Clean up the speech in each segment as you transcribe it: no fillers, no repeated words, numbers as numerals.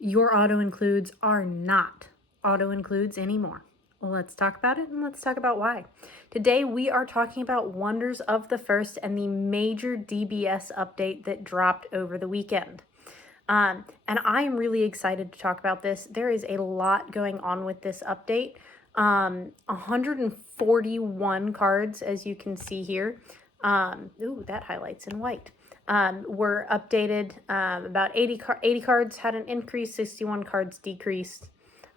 Your auto-includes are not auto-includes anymore. Let's talk about it, and let's talk about why. Today we are talking about Wonders of the First and the major DBS update that dropped over the weekend. And I am really excited to talk about this. There is a lot going on with this update. 141 cards, as you can see here. Ooh, that highlights in white. Were updated. About 80 cards had an increase, 61 cards decreased.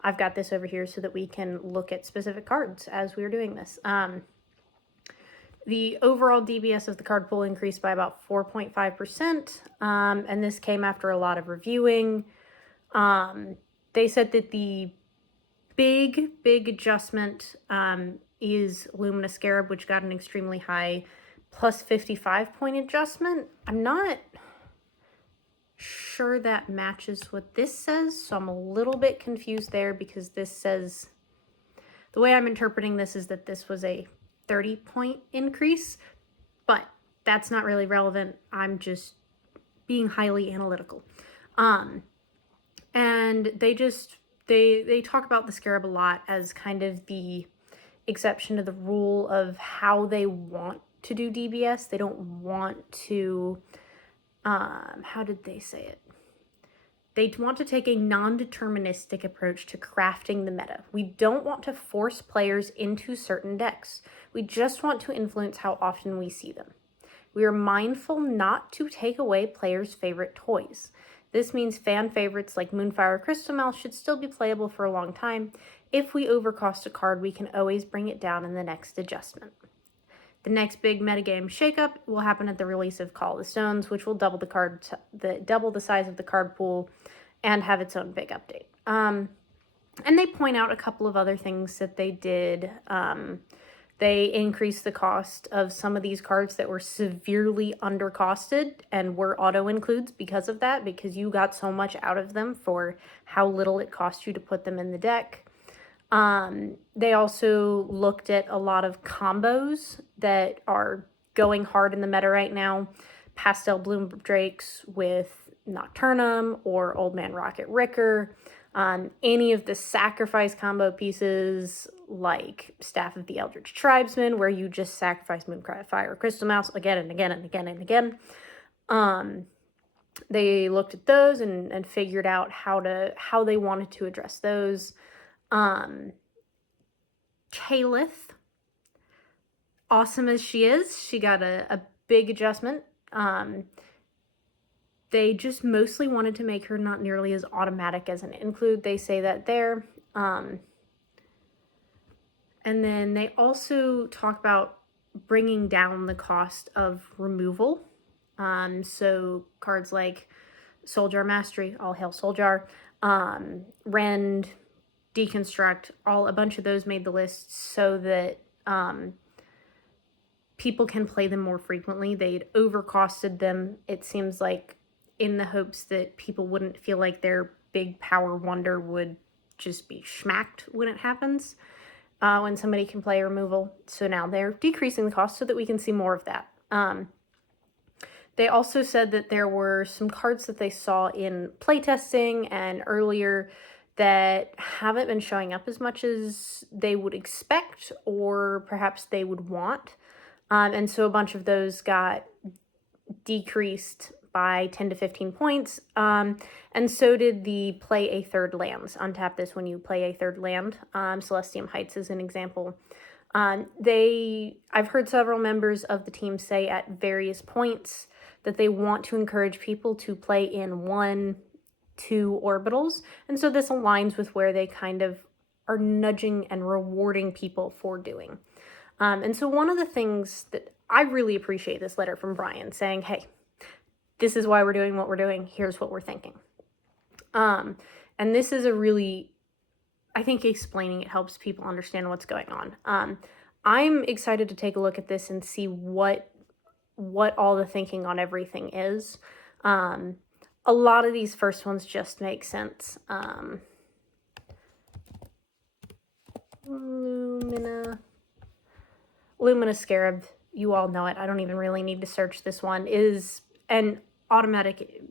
I've got this over here so that we can look at specific cards as we're doing this. The overall DBS of the card pool increased by about 4.5%, and this came after a lot of reviewing. They said that the big adjustment is Lumina Scarab, which got an extremely high plus 55 point adjustment. I'm not sure that matches what this says, so I'm a little bit confused there because this says, the way I'm interpreting this is that this was a 30 point increase, but that's not really relevant. I'm just being highly analytical. And they talk about the Scarab a lot as kind of the exception to the rule of how they want to do DBS. They don't want to, how did they say it? They want to take a non-deterministic approach to crafting the meta. We don't want to force players into certain decks. We just want to influence how often we see them. We are mindful not to take away players' favorite toys. This means fan favorites like Moonfire or Crystal Mouse should still be playable for a long time. If we overcost a card, we can always bring it down in the next adjustment. The next big metagame shakeup will happen at the release of Call of the Stones, which will double the size of the card pool and have its own big update. And they point out a couple of other things that they did. They increased the cost of some of these cards that were severely undercosted and were auto-includes because of that, because you got so much out of them for how little it cost you to put them in the deck. They also looked at a lot of combos that are going hard in the meta right now. Pastel Bloom Drakes with Nocturnum or Old Man Rocket Ricker. Any of the sacrifice combo pieces like Staff of the Eldritch Tribesman, where you just sacrifice Moonfire or Crystal Mouse again and again and again and again. They looked at those and figured out how they wanted to address those. Kaelith, awesome as she is, she got a big adjustment. They just mostly wanted to make her not nearly as automatic as an include. They say that there. And then they also talk about bringing down the cost of removal. So cards like Souljar Mastery, All Hail Souljar, Rend, Deconstruct, a bunch of those made the list so that people can play them more frequently. They'd overcosted them, it seems like, in the hopes that people wouldn't feel like their big power wonder would just be schmacked when it happens, when somebody can play removal. So now they're decreasing the cost so that we can see more of that. They also said that there were some cards that they saw in playtesting and earlier that haven't been showing up as much as they would expect or perhaps they would want. And so a bunch of those got decreased by 10 to 15 points. And so did the play a third lands. Untap this when you play a third land. Celestium Heights is an example. I've heard several members of the team say at various points that they want to encourage people to play in 1-2 orbitals. And so this aligns with where they kind of are nudging and rewarding people for doing. And so one of the things that I really appreciate this letter from Brian saying, hey, this is why we're doing what we're doing. Here's what we're thinking. And this is a really, I think explaining it helps people understand what's going on. I'm excited to take a look at this and see what all the thinking on everything is. A lot of these first ones just make sense. Lumina Scarab, you all know it. I don't even really need to search this one, is an automatic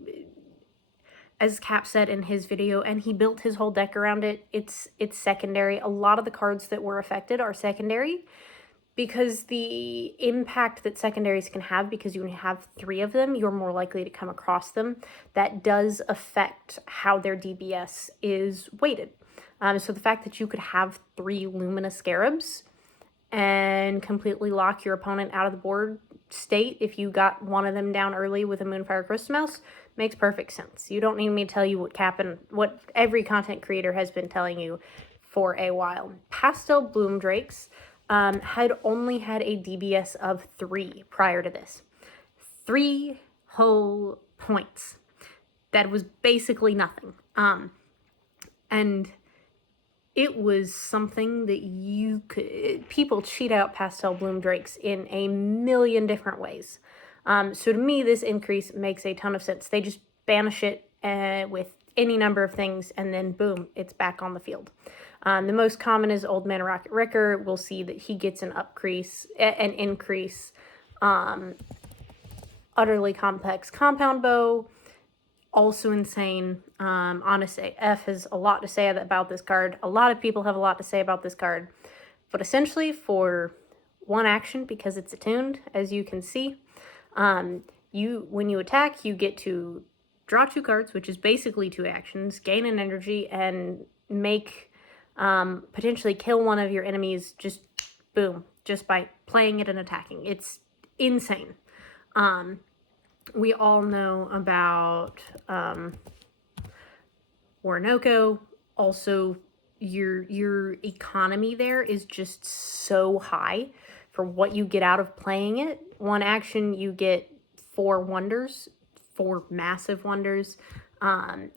as Cap said in his video, and he built his whole deck around it, it's secondary. A lot of the cards that were affected are secondary because the impact that secondaries can have, because you have 3 of them, you're more likely to come across them. That does affect how their DBS is weighted. So the fact that you could have 3 Luminous Scarabs and completely lock your opponent out of the board state if you got one of them down early with a Moonfire Crystal Mouse makes perfect sense. You don't need me to tell you what Cap and what every content creator has been telling you for a while. Pastel Bloom Drakes had only had a DBS of 3 prior to this. 3 whole points. That was basically nothing. And it was something that people cheat out Pastel Bloom Drakes in a million different ways. So to me, this increase makes a ton of sense. They just banish it with any number of things, and then boom, it's back on the field. The most common is Old Man Rocket Ricker. We'll see that he gets an increase. Utterly Complex Compound Bow, also insane. Honestly, F has a lot to say about this card. A lot of people have a lot to say about this card. But essentially, for 1 action, because it's attuned, as you can see, when you attack, you get to draw 2 cards, which is basically 2 actions, gain an energy, and make potentially kill one of your enemies just boom, just by playing it and attacking. It's insane. We all know about Orinoco. Also, your economy there is just so high for what you get out of playing it. 1 action, you get 4 wonders, 4 massive wonders.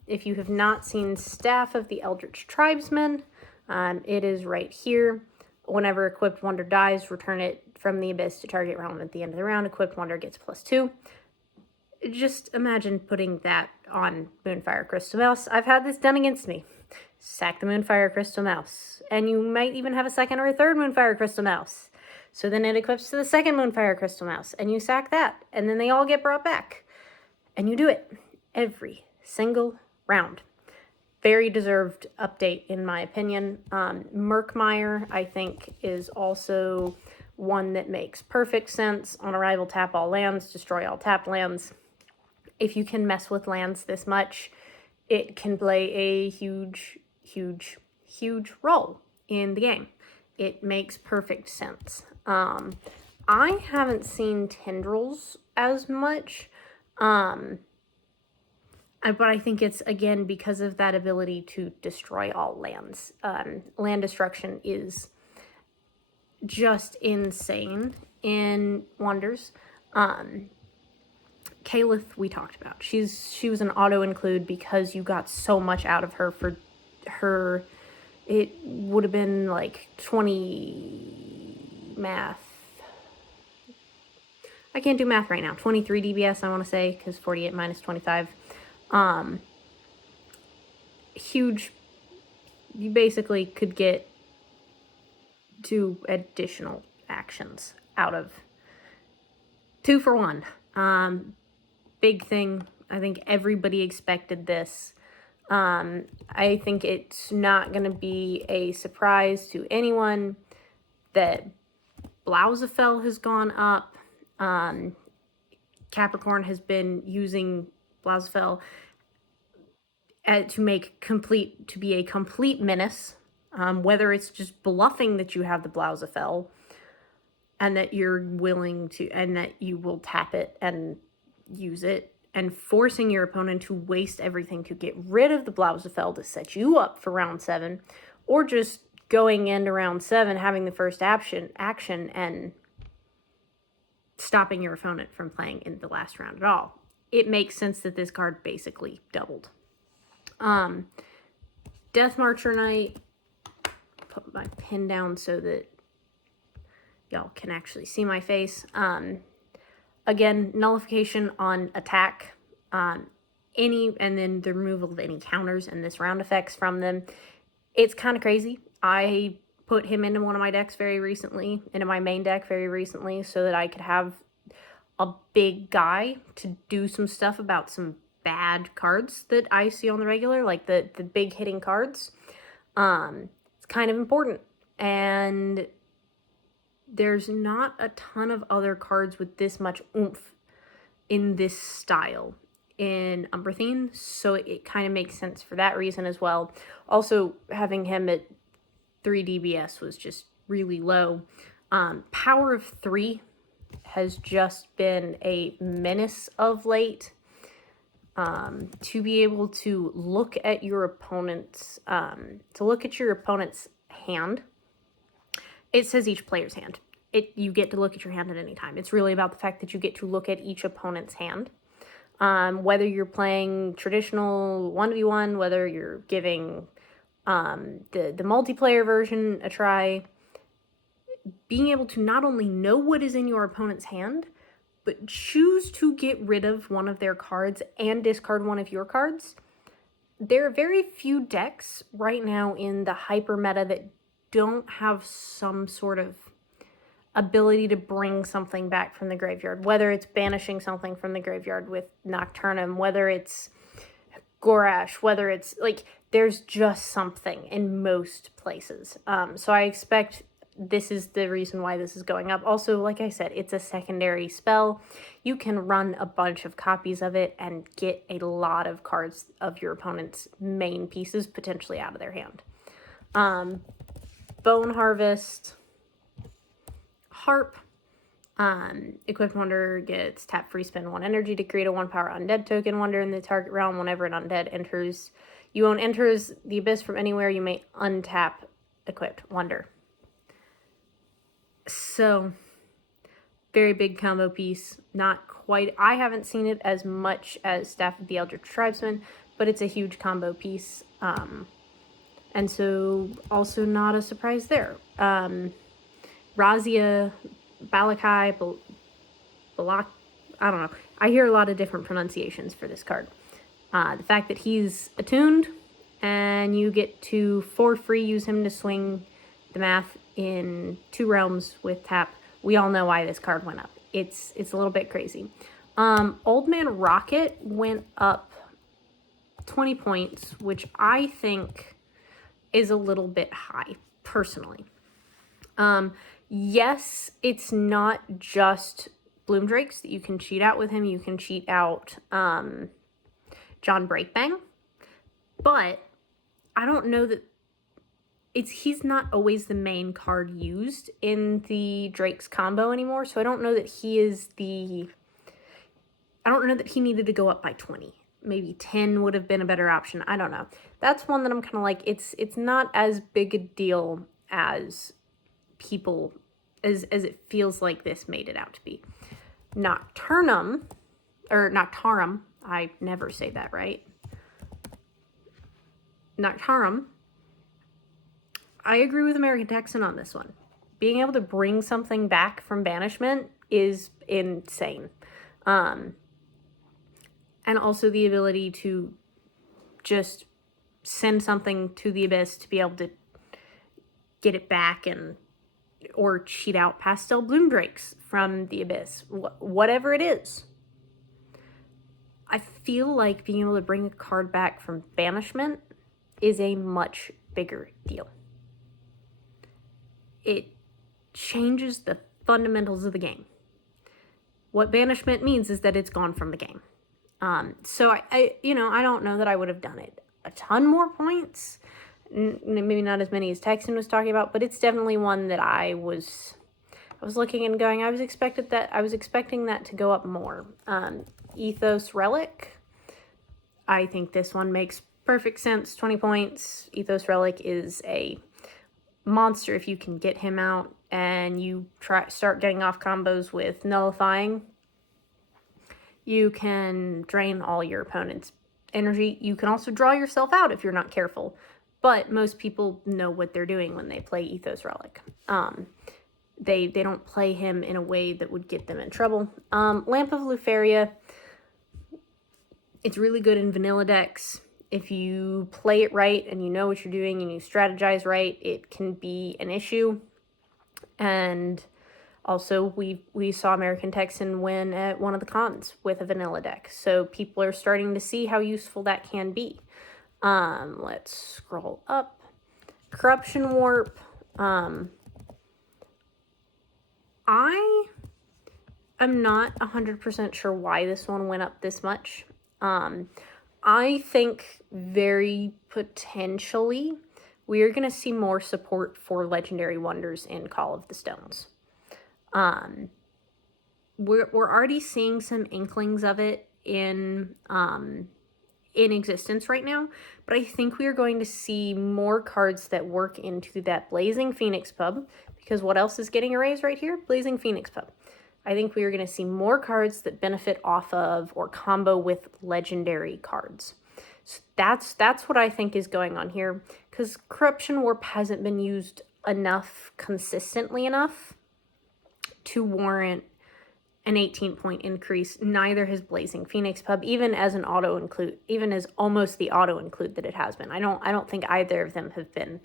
If you have not seen Staff of the Eldritch Tribesmen, it is right here. Whenever equipped wonder dies, return it from the abyss to target realm at the end of the round. Equipped wonder gets +2. Just imagine putting that on Moonfire Crystal Mouse. I've had this done against me. Sack the Moonfire Crystal Mouse. And you might even have a second or a third Moonfire Crystal Mouse. So then it equips to the second Moonfire Crystal Mouse, and you sack that. And then they all get brought back. And you do it every single round. Very deserved update, in my opinion. Murkmire, I think, is also one that makes perfect sense. On arrival, tap all lands, destroy all tapped lands. If you can mess with lands this much, it can play a huge, huge, huge role in the game. It makes perfect sense. I haven't seen Tendrils as much, but I think it's, again, because of that ability to destroy all lands. Land destruction is just insane in Wonders. Kalith, we talked about. She was an auto-include because you got so much out of her for her. It would have been like 20 math. I can't do math right now. 23 DBS, I want to say, because 48 minus 25. Huge. You basically could get 2 additional actions out of 2 for 1. Big thing. I think everybody expected this. I think it's not going to be a surprise to anyone that Blauzefell has gone up. Capricorn has been using Blauzefell to be a complete menace. Whether it's just bluffing that you have the Blauzefell and that you're willing to, and that you will tap it and use it, and forcing your opponent to waste everything to get rid of the Blauzefell to set you up for round 7, or just going into round 7, having the first action and stopping your opponent from playing in the last round at all. It makes sense that this card basically doubled. Death Marcher Knight. Put my pen down so that y'all can actually see my face. Again, nullification on attack, and then the removal of any counters and this round effects from them. It's kind of crazy. I put him into one of my decks very recently, into my main deck very recently, so that I could have a big guy to do some stuff about some bad cards that I see on the regular, like the big hitting cards. It's kind of important. And there's not a ton of other cards with this much oomph in this style in Umbrathine, so it kind of makes sense for that reason as well. Also, having him at 3 DBS was just really low. Power of 3 has just been a menace of late. To be able to look at your opponent's hand. It says each player's hand. You get to look at your hand at any time. It's really about the fact that you get to look at each opponent's hand. Whether you're playing traditional 1v1, whether you're giving the multiplayer version a try, being able to not only know what is in your opponent's hand, but choose to get rid of one of their cards and discard one of your cards. There are very few decks right now in the hyper meta that don't have some sort of ability to bring something back from the graveyard, whether it's banishing something from the graveyard with Nocturnum, whether it's Gorash, whether it's like, there's just something in most places. So I expect this is the reason why this is going up. Also, like I said, it's a secondary spell. You can run a bunch of copies of it and get a lot of cards of your opponent's main pieces potentially out of their hand. Bone Harvest, Harp. Equipped Wonder gets tap, free spend 1 energy to create a 1-power undead token wonder in the target realm. Whenever an undead enters the abyss from anywhere, you may untap Equipped Wonder. So, very big combo piece. Not quite, I haven't seen it as much as Staff of the Eldritch Tribesman, but it's a huge combo piece. And so, also not a surprise there. Razia, Balakai, Balak, I don't know. I hear a lot of different pronunciations for this card. The fact that he's attuned, and you get to, for free, use him to swing the math in 2 realms with tap. We all know why this card went up. It's a little bit crazy. Old Man Rocket went up 20 points, which I think is a little bit high, personally. Yes, it's not just Bloom Drakes that you can cheat out with him. You can cheat out John Breakbang. But I don't know that he's not always the main card used in the Drake's combo anymore. So I don't know that I don't know that he needed to go up by 20. Maybe 10 would have been a better option. I don't know. That's one that I'm kind of like, it's not as big a deal as people, as it feels like this made it out to be. Nocturnum, or Noctarum, I never say that right. Noctarum, I agree with American Texan on this one. Being able to bring something back from banishment is insane. And also the ability to just send something to the abyss to be able to get it back or cheat out Pastel Bloom Drakes from the abyss. Whatever it is. I feel like being able to bring a card back from banishment is a much bigger deal. It changes the fundamentals of the game. What banishment means is that it's gone from the game. So I don't know that I would have done it a ton more points. Maybe not as many as Texan was talking about, but it's definitely one that I was looking and going, I was expecting that to go up more. Ethos Relic. I think this one makes perfect sense. 20 points. Ethos Relic is a monster if you can get him out and you start getting off combos with Nullifying. You can drain all your opponent's energy. You can also draw yourself out if you're not careful. But most people know what they're doing when they play Ethos Relic. They don't play him in a way that would get them in trouble. Lamp of Luferia. It's really good in vanilla decks. If you play it right and you know what you're doing and you strategize right, it can be an issue. And Also, we saw American Texan win at one of the cons with a vanilla deck. So people are starting to see how useful that can be. Let's scroll up. Corruption Warp. I am not 100% sure why this one went up this much. I think very potentially we're going to see more support for Legendary Wonders in Call of the Stones. We're already seeing some inklings of it in existence right now, but I think we are going to see more cards that work into that Blazing Phoenix pub, because what else is getting erased right here? Blazing Phoenix pub. I think we are going to see more cards that benefit off of or combo with legendary cards. So that's what I think is going on here, because Corruption Warp hasn't been used enough consistently enough to warrant an 18-point increase. Neither has Blazing Phoenix pub, even as an auto include, even as almost the auto include that it has been. I don't think either of them have been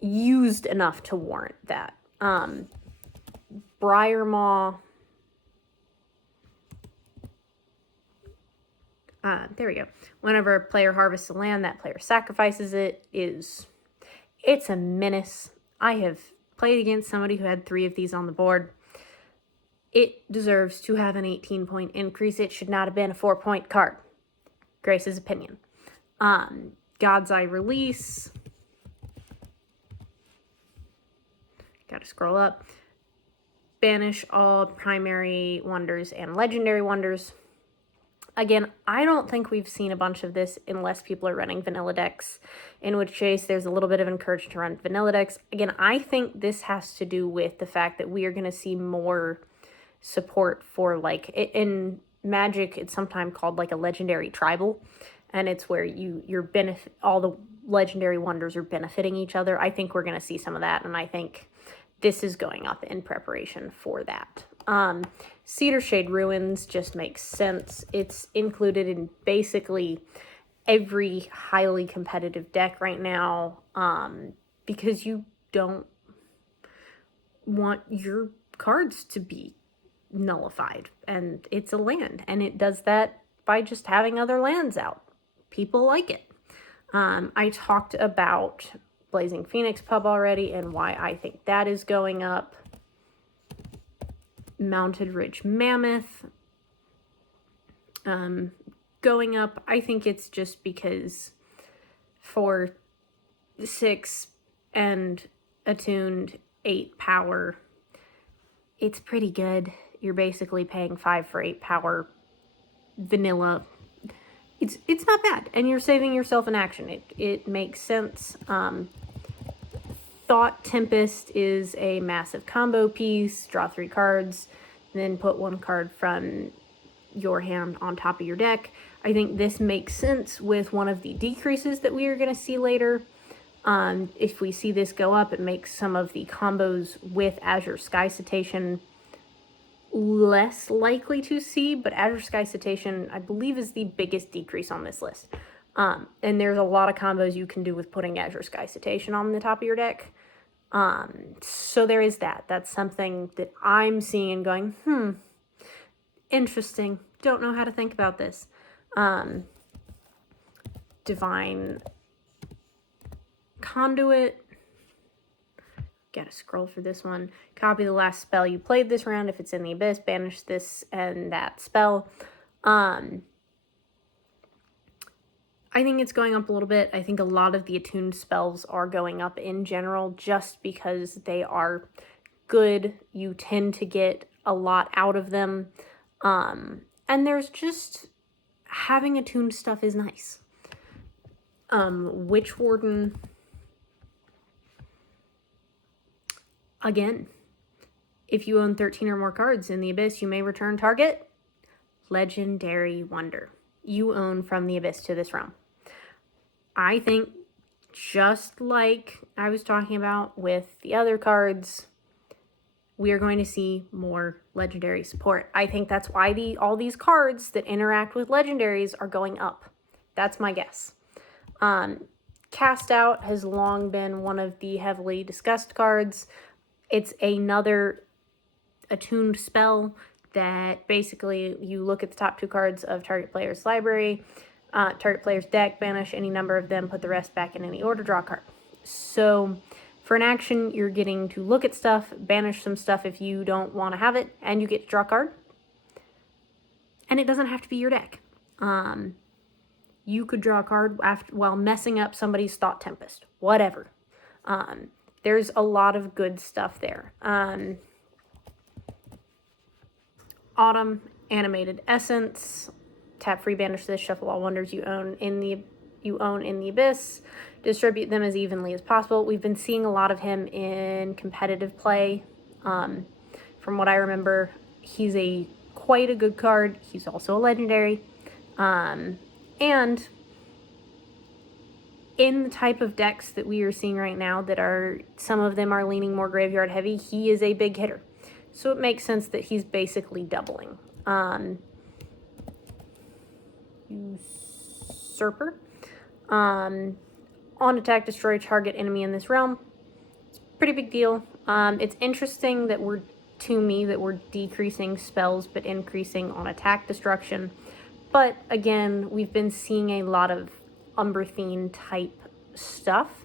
used enough to warrant that. Briarmaw. There we go. Whenever a player harvests a land, that player sacrifices it. It's a menace. I have played against somebody who had 3 of these on the board. It deserves to have an 18-point increase. It should not have been a 4-point card. Grace's opinion. God's Eye Release. Gotta scroll up. Banish all primary wonders and legendary wonders. Again, I don't think we've seen a bunch of this unless people are running vanilla decks, in which case there's a little bit of encouragement to run vanilla decks. Again, I think this has to do with the fact that we are going to see more support for, like, in Magic, it's sometimes called like a legendary tribal, and it's where all the legendary wonders are benefiting each other. I think we're going to see some of that, and I think this is going up in preparation for that. Cedar Shade Ruins just makes sense. It's included in basically every highly competitive deck right now, because you don't want your cards to be nullified, and it's a land, and it does that by just having other lands out. People like it. I talked about Blazing Phoenix pub already and why I think that is going up. Mounted Ridge Mammoth going up. I think it's just because for 6 and attuned 8 power, it's pretty good. You're basically paying 5 for 8 power vanilla. It's not bad, and you're saving yourself an action. It makes sense. Thought Tempest is a massive combo piece. Draw 3 cards, then put 1 card from your hand on top of your deck. I think this makes sense with one of the decreases that we are going to see later. If we see this go up, it makes some of the combos with Azure Sky Citation less likely to see, but Azure Sky Citation, I believe, is the biggest decrease on this list. And there's a lot of combos you can do with putting Azure Sky Citation on the top of your deck. So there is that. That's something that I'm seeing and going, interesting. Don't know how to think about this. Divine Conduit. Gotta scroll for this one. Copy the last spell you played this round. If it's in the Abyss, banish this and that spell. I think it's going up a little bit. I think a lot of the attuned spells are going up in general just because they are good. You tend to get a lot out of them. And there's just, having attuned stuff is nice. Witch Warden. Again, if you own 13 or more cards in the Abyss, you may return target legendary wonder you own from the Abyss to this realm. I think, just like I was talking about with the other cards, we are going to see more legendary support. I think that's why all these cards that interact with legendaries are going up. That's my guess. Cast Out has long been one of the heavily discussed cards. It's another attuned spell that basically you look at the top 2 cards of target player's library, target player's deck, banish any number of them, put the rest back in any order, draw a card. So for an action, you're getting to look at stuff, banish some stuff if you don't want to have it, and you get to draw a card. And it doesn't have to be your deck. You could draw a card while messing up somebody's Thought Tempest. Whatever. There's a lot of good stuff there. Autumn, Animated Essence. Tap free, banish this, shuffle all wonders you own in the Abyss. Distribute them as evenly as possible. We've been seeing a lot of him in competitive play. From what I remember, he's quite a good card. He's also a legendary. And in the type of decks that we are seeing right now some of them are leaning more graveyard heavy, he is a big hitter. So it makes sense that he's basically doubling. Usurper. On attack, destroy target enemy in this realm. It's a pretty big deal. It's interesting that we're decreasing spells but increasing on attack destruction. But again, we've been seeing a lot of Umbrathine type stuff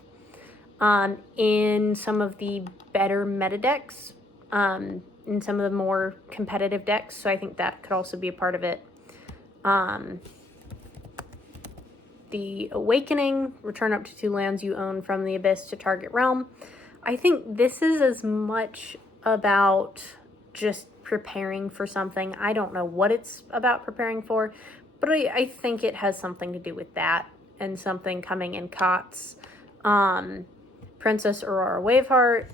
in some of the better meta decks, in some of the more competitive decks. So I think that could also be a part of it. The Awakening, return up to 2 lands you own from the Abyss to target realm. I think this is as much about just preparing for something. I don't know what it's about preparing for, but I think it has something to do with that and something coming in COTS. Princess Aurora Waveheart.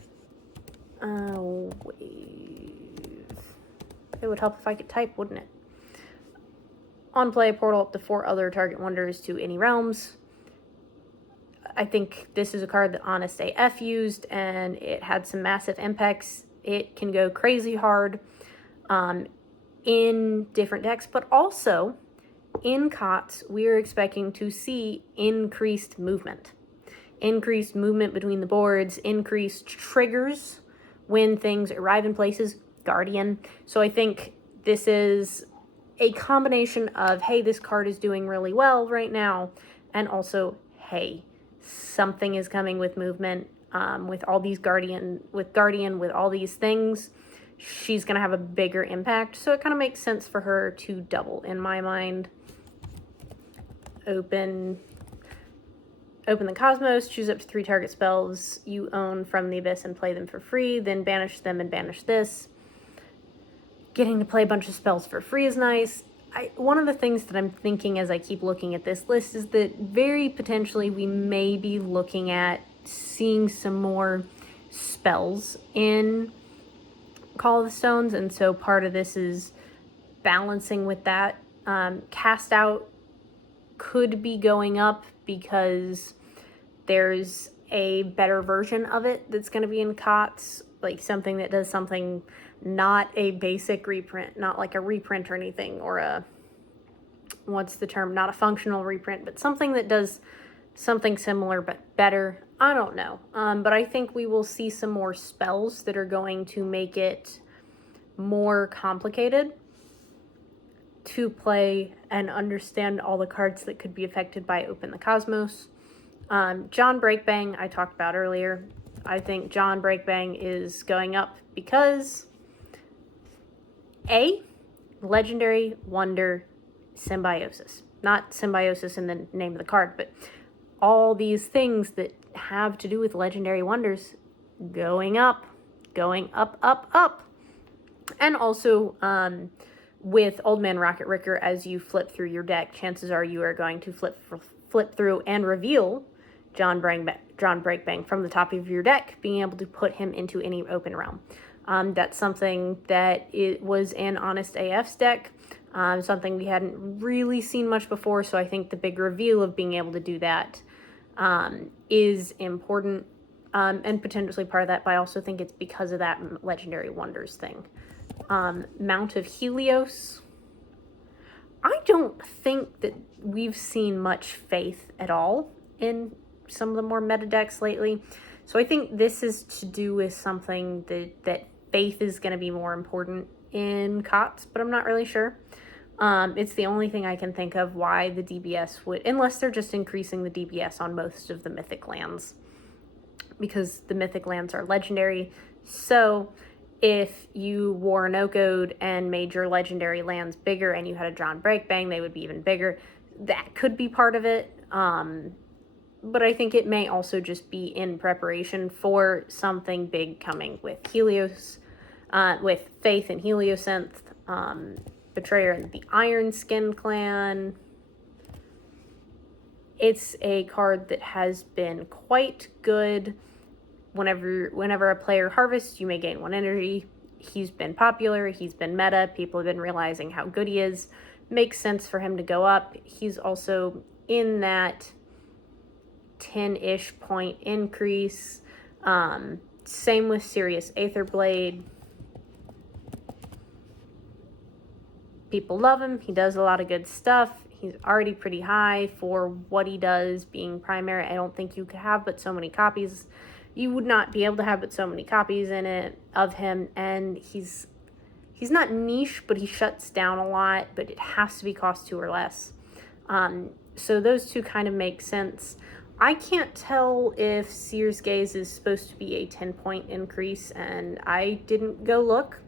It would help if I could type, wouldn't it? On play, portal up to 4 other target wonders to any realms. I think this is a card that Honest AF used, and it had some massive impacts. It can go crazy hard in different decks, but also in COTS, we are expecting to see increased movement. Increased movement between the boards, increased triggers when things arrive in places, Guardian. So I think this is a combination of, hey, this card is doing really well right now, and also, hey, something is coming with movement, with all these Guardian, with all these things. She's going to have a bigger impact, so it kind of makes sense for her to double in my mind. Open the Cosmos, choose up to 3 target spells you own from the Abyss and play them for free, then banish them and banish this. Getting to play a bunch of spells for free is nice. One of the things that I'm thinking as I keep looking at this list is that very potentially we may be looking at seeing some more spells in Call of the Stones, and so part of this is balancing with that. Cast Out could be going up because there's a better version of it that's going to be in COTS, like something that does something, not a basic reprint, not like a reprint or anything, or not a functional reprint, but something that does something similar but better. I don't know. But I think we will see some more spells that are going to make it more complicated to play and understand all the cards that could be affected by Open the Cosmos. John Breakbang, I talked about earlier. I think John Breakbang is going up because Legendary Wonder Symbiosis. Not symbiosis in the name of the card, but all these things that have to do with Legendary Wonders going up. And also, with Old Man Rocket Ricker, as you flip through your deck, chances are you are going to flip through and reveal John Breakbang from the top of your deck, being able to put him into any open realm. That's something that it was in Honest AF's deck, something we hadn't really seen much before, so I think the big reveal of being able to do that is important, and potentially part of that, but I also think it's because of that Legendary Wonders thing. Mount of Helios. I don't think that we've seen much faith at all in some of the more meta decks lately. So I think this is to do with something that Faith is going to be more important in COTS, but I'm not really sure. It's the only thing I can think of why the DBS would, unless they're just increasing the DBS on most of the mythic lands, because the mythic lands are legendary. So if you wore an Okode and made your legendary lands bigger and you had a John Breakbang, they would be even bigger. That could be part of it. But I think it may also just be in preparation for something big coming with Helios, with Faith and Heliosynth, Betrayer and the Iron Skin Clan. It's a card that has been quite good. Whenever a player harvests, you may gain 1 energy. He's been popular. He's been meta. People have been realizing how good he is. Makes sense for him to go up. He's also in that 10-ish point increase. Same with Sirius Aetherblade. People love him. He does a lot of good stuff. He's already pretty high for what he does being primary. I don't think you could have but so many copies. You would not be able to have but so many copies in it of him, and he's not niche, but he shuts down a lot, but it has to be cost 2 or less. So those two kind of make sense. I can't tell if Seer's Gaze is supposed to be a 10-point increase, and I didn't go look,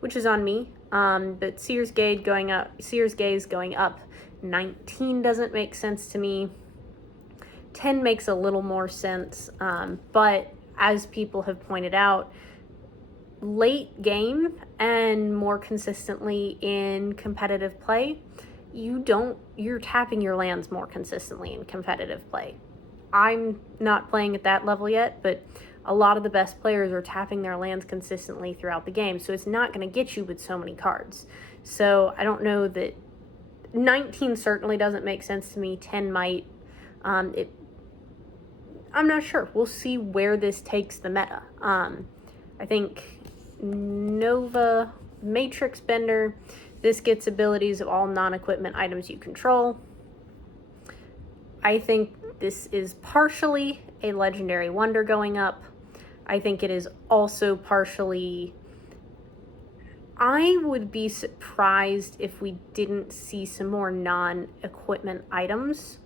which is on me. But Seer's Gaze going up 19 doesn't make sense to me. 10 makes a little more sense, but as people have pointed out, late game and more consistently in competitive play, you're tapping your lands more consistently in competitive play. I'm not playing at that level yet, but a lot of the best players are tapping their lands consistently throughout the game, so it's not going to get you with so many cards. So I don't know that 19 certainly doesn't make sense to me. 10 might. I'm not sure. We'll see where this takes the meta. I think Nova Matrix Bender. This gets abilities of all non-equipment items you control. I think this is partially a legendary wonder going up. I think it is also partially... I would be surprised if we didn't see some more non-equipment items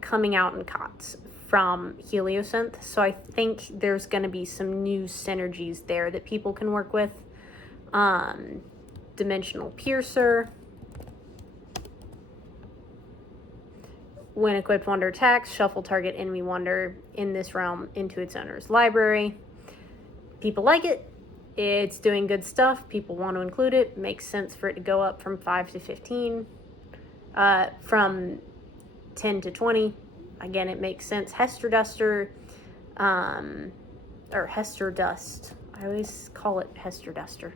coming out in COTS from Heliosynth. So I think there's going to be some new synergies there that people can work with. Dimensional Piercer. When equipped, Wonder attacks, shuffle target enemy Wonder in this realm into its owner's library. People like it. It's doing good stuff. People want to include it. Makes sense for it to go up from 5 to 15. From 10 to 20. Again, it makes sense. Hester Duster, or Hester Dust. I always call it Hester Duster.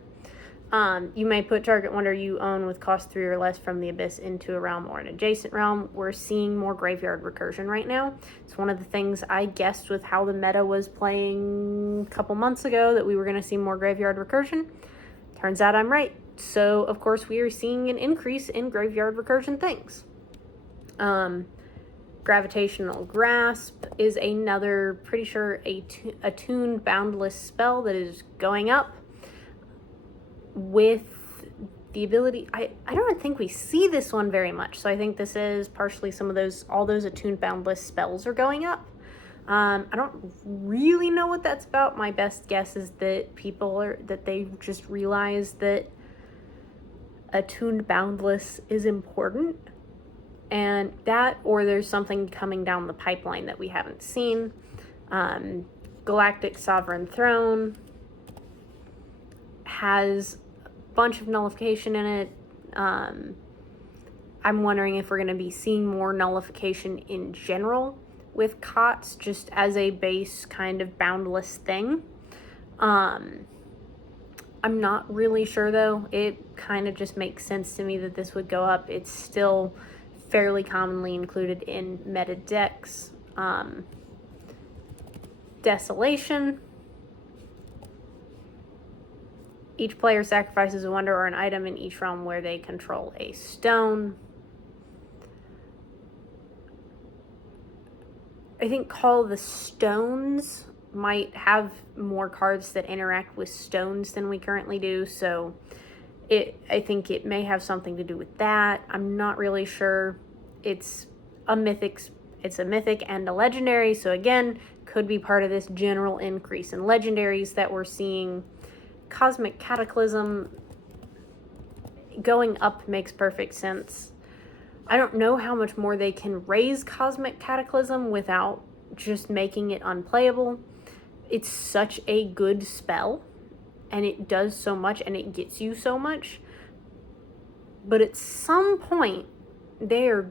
You may put target wonder you own with cost 3 or less from the abyss into a realm or an adjacent realm. We're seeing more graveyard recursion right now. It's one of the things I guessed with how the meta was playing a couple months ago, that we were going to see more graveyard recursion. Turns out I'm right. So, of course, we are seeing an increase in graveyard recursion things. Gravitational Grasp is another, pretty sure, attuned boundless spell that is going up. With the ability, I don't think we see this one very much, so I think this is partially all those attuned boundless spells are going up. I don't really know what that's about. My best guess is that they just realize that attuned boundless is important, and that, or there's something coming down the pipeline that we haven't seen. Galactic Sovereign Throne has bunch of nullification in it. I'm wondering if we're going to be seeing more nullification in general with COTS, just as a base kind of boundless thing. I'm not really sure though. It kind of just makes sense to me that this would go up. It's still fairly commonly included in meta decks. Desolation. Each player sacrifices a wonder or an item in each realm where they control a stone. I think Call of the Stones might have more cards that interact with stones than we currently do, so I think it may have something to do with that. I'm not really sure. It's a mythic and a legendary, so again, could be part of this general increase in legendaries that we're seeing. Cosmic Cataclysm going up makes perfect sense. I don't know how much more they can raise Cosmic Cataclysm without just making it unplayable. It's such a good spell, and it does so much, and it gets you so much. But at some point, they are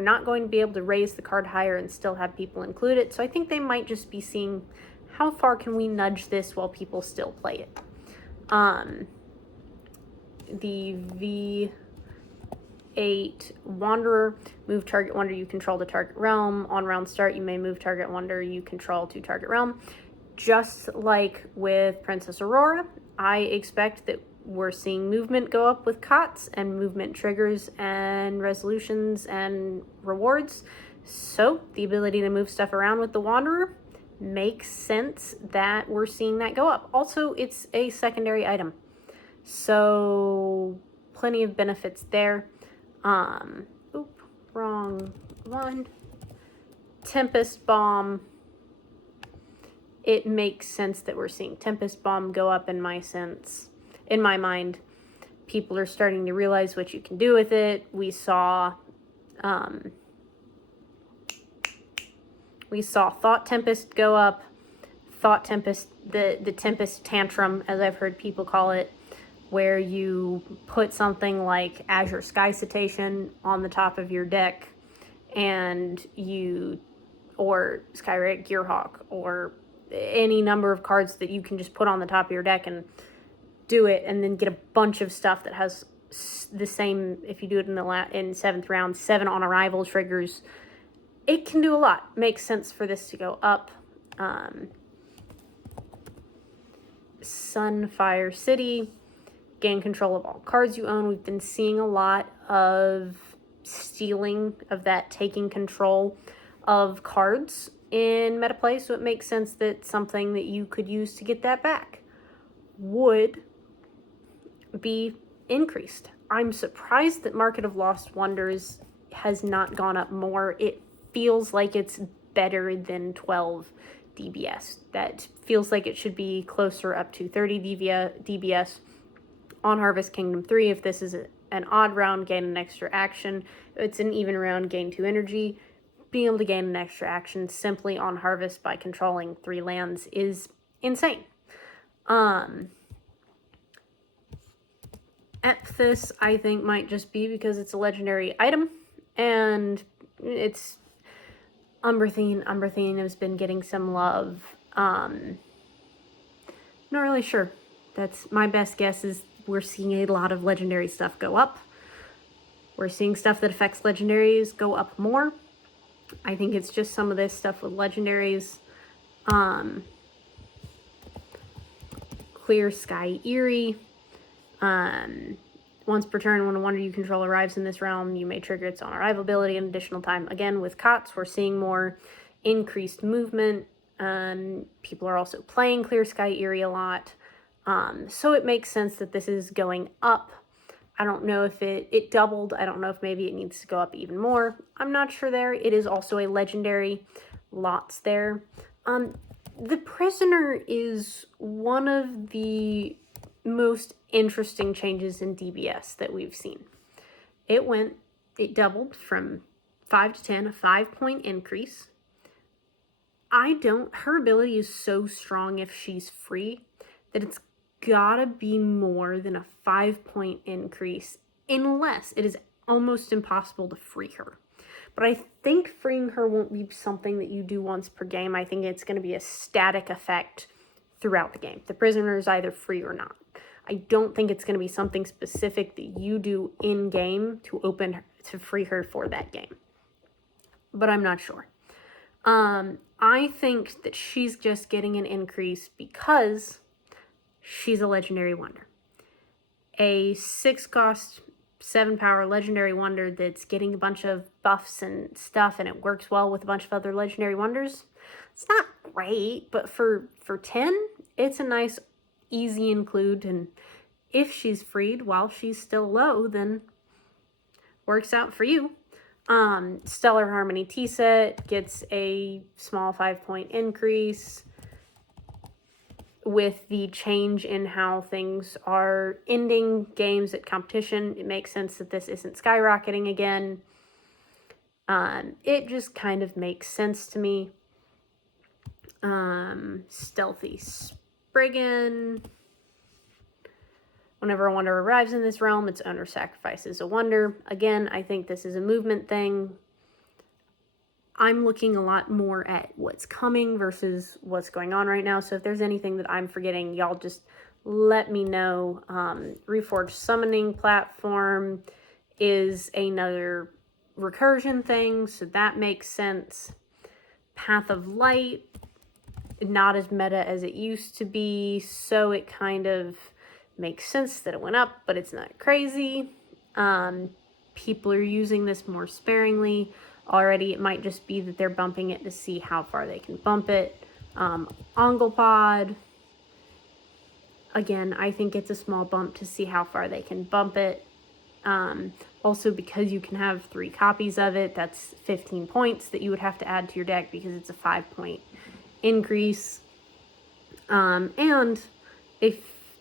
not going to be able to raise the card higher and still have people include it. So I think they might just be seeing how far can we nudge this while people still play it. The V8 Wanderer, move target wonder you control to target realm. On round start, you may move target wonder you control to target realm. Just like with Princess Aurora, I expect that we're seeing movement go up with COTS and movement triggers and resolutions and rewards. So the ability to move stuff around with the Wanderer makes sense that we're seeing that go up. Also, it's a secondary item, so plenty of benefits there. Wrong one. Tempest Bomb. It makes sense that we're seeing Tempest Bomb go up in my mind. People are starting to realize what you can do with it. We saw Thought Tempest go up. Thought Tempest, the Tempest Tantrum, as I've heard people call it, where you put something like Azure Sky Citation on the top of your deck, and or Skyrite Gearhawk, or any number of cards that you can just put on the top of your deck and do it, and then get a bunch of stuff that has the same, if you do it in the 7th round, 7 on arrival triggers. It can do a lot. Makes sense for this to go up. Sunfire City, gain control of all cards you own. We've been seeing a lot of stealing of that, taking control of cards in meta play, so it makes sense that something that you could use to get that back would be increased. I'm surprised that Market of Lost Wonders has not gone up more. It feels like it's better than 12 DBS. That feels like it should be closer up to 30 DBS. On Harvest Kingdom 3, if this is an odd round, gain an extra action. If it's an even round, gain 2 energy. Being able to gain an extra action simply on Harvest by controlling 3 lands is insane. Epthys, I think, might just be because it's a legendary item, and it's Umberthine. Umberthine has been getting some love. Not really sure. That's my best guess, is we're seeing a lot of legendary stuff go up. We're seeing stuff that affects legendaries go up more. I think it's just some of this stuff with legendaries. Clear Sky Eerie. Once per turn, when a wonder you control arrives in this realm, you may trigger its on arrival ability an additional time. Again, with COTS, we're seeing more increased movement. People are also playing Clear Sky Eerie a lot. So it makes sense that this is going up. I don't know if it doubled. I don't know if maybe it needs to go up even more. I'm not sure there. It is also a legendary. Lots there. The Prisoner is one of the most interesting changes in DBS that we've seen. It doubled from 5 to 10, a 5-point increase. Her ability is so strong if she's free that it's gotta be more than a 5-point increase, unless it is almost impossible to free her. But I think freeing her won't be something that you do once per game. I think it's going to be a static effect throughout the game. The Prisoner is either free or not. I don't think it's going to be something specific that you do in game to free her for that game. But I'm not sure. I think that she's just getting an increase because she's a legendary wonder. A 6-cost, 7-power legendary wonder that's getting a bunch of buffs and stuff, and it works well with a bunch of other legendary wonders. It's not great, but for 10, it's a nice, easy include. And if she's freed while she's still low, then works out for you. Stellar Harmony T-Set gets a small 5-point increase. With the change in how things are ending games at competition, it makes sense that this isn't skyrocketing again. It just kind of makes sense to me. Stealthy Spriggan. Whenever a wonder arrives in this realm, its owner sacrifices a wonder. Again, I think this is a movement thing. I'm looking a lot more at what's coming versus what's going on right now. So if there's anything that I'm forgetting, y'all just let me know. Reforged Summoning Platform is another recursion thing, so that makes sense. Path of Light, not as meta as it used to be, so it kind of makes sense that it went up, but it's not crazy. People are using this more sparingly already. It might just be that they're bumping it to see how far they can bump it. Onglepod, again, I think it's a small bump to see how far they can bump it. Also, because you can have 3 copies of it, that's 15 points that you would have to add to your deck because it's a 5-point increase. And if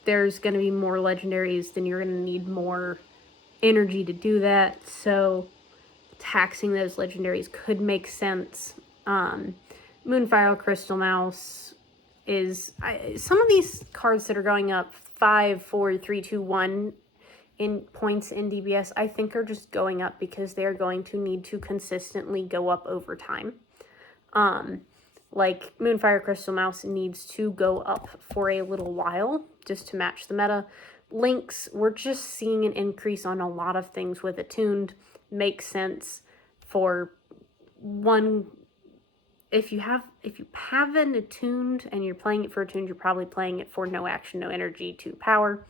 there's going to be more legendaries, then you're going to need more energy to do that. So taxing those legendaries could make sense. Moonfire Crystal Mouse is... some of these cards that are going up 5, 4, 3, 2, 1 in points in DBS, I think are just going up because they're going to need to consistently go up over time. Like Moonfire Crystal Mouse needs to go up for a little while just to match the meta. Lynx, we're just seeing an increase on a lot of things with Attuned. Makes sense for one. If you have an Attuned and you're playing it for Attuned, you're probably playing it for no action, no energy, 2 power.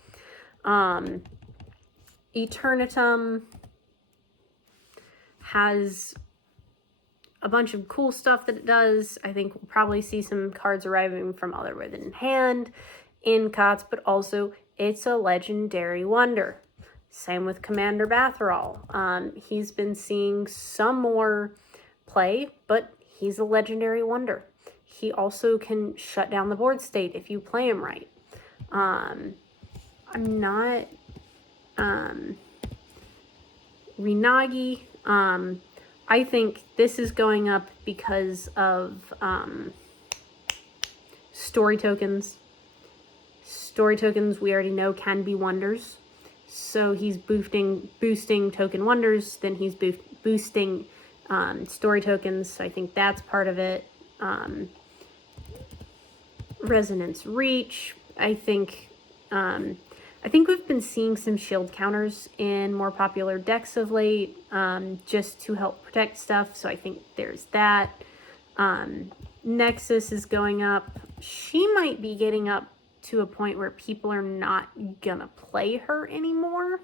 Eternatum has a bunch of cool stuff that it does. I think we'll probably see some cards arriving from Other Within Hand in COTS, but also it's a legendary wonder. Same with Commander Bathrall. He's been seeing some more play, but he's a legendary wonder. He also can shut down the board state if you play him right. Rinagi, I think this is going up because of story tokens. Story tokens, we already know, can be wonders. So he's boosting token wonders, then he's boosting story tokens. So I think that's part of it. Resonance Reach, I think we've been seeing some shield counters in more popular decks of late, just to help protect stuff. So I think there's that. Nexus is going up. She might be getting up to a point where people are not gonna play her anymore.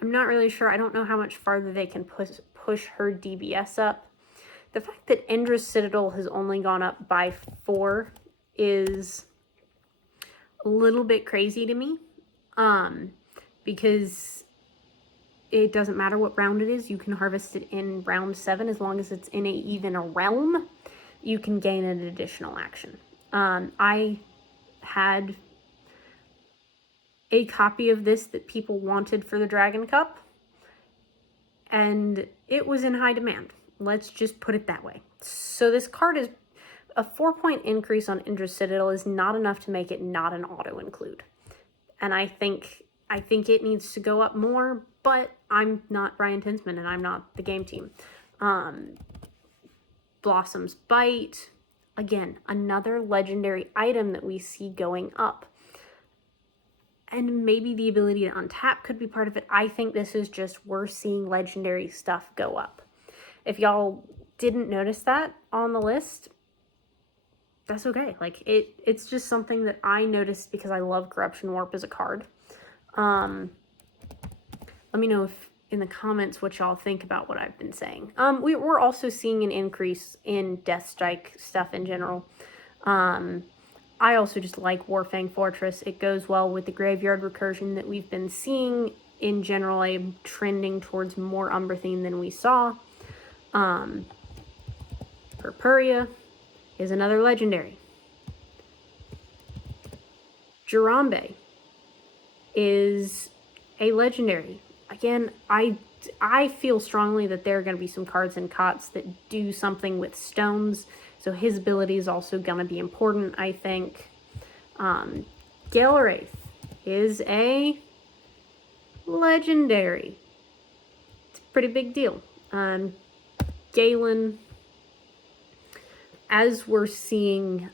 I'm not really sure. I don't know how much farther they can push her DBS up. The fact that Endra's Citadel has only gone up by 4 is a little bit crazy to me. Because it doesn't matter what round it is. You can harvest it in round 7 as long as it's in even a realm. You can gain an additional action. I had a copy of this that people wanted for the Dragon Cup, and it was in high demand. Let's just put it that way. So this card is a 4-point increase on Endra's Citadel is not enough to make it not an auto include. And I think it needs to go up more, but I'm not Brian Tinsman and I'm not the game team. Blossom's Bite, again, another legendary item that we see going up. And maybe the ability to untap could be part of it. I think this is just, we're seeing legendary stuff go up. If y'all didn't notice that on the list, that's okay. Like, it's just something that I noticed because I love Corruption Warp as a card. Let me know if in the comments what y'all think about what I've been saying. We're also seeing an increase in Death Strike stuff in general. I also just like Warfang Fortress. It goes well with the graveyard recursion that we've been seeing. In general, I'm trending towards more Umbrathine than we saw. Purpurea is another legendary. Jirambe is a legendary. Again, I feel strongly that there are going to be some cards in COTS that do something with stones, so his ability is also going to be important, I think. Galeraith is a legendary. It's a pretty big deal. Galen, as we're seeing,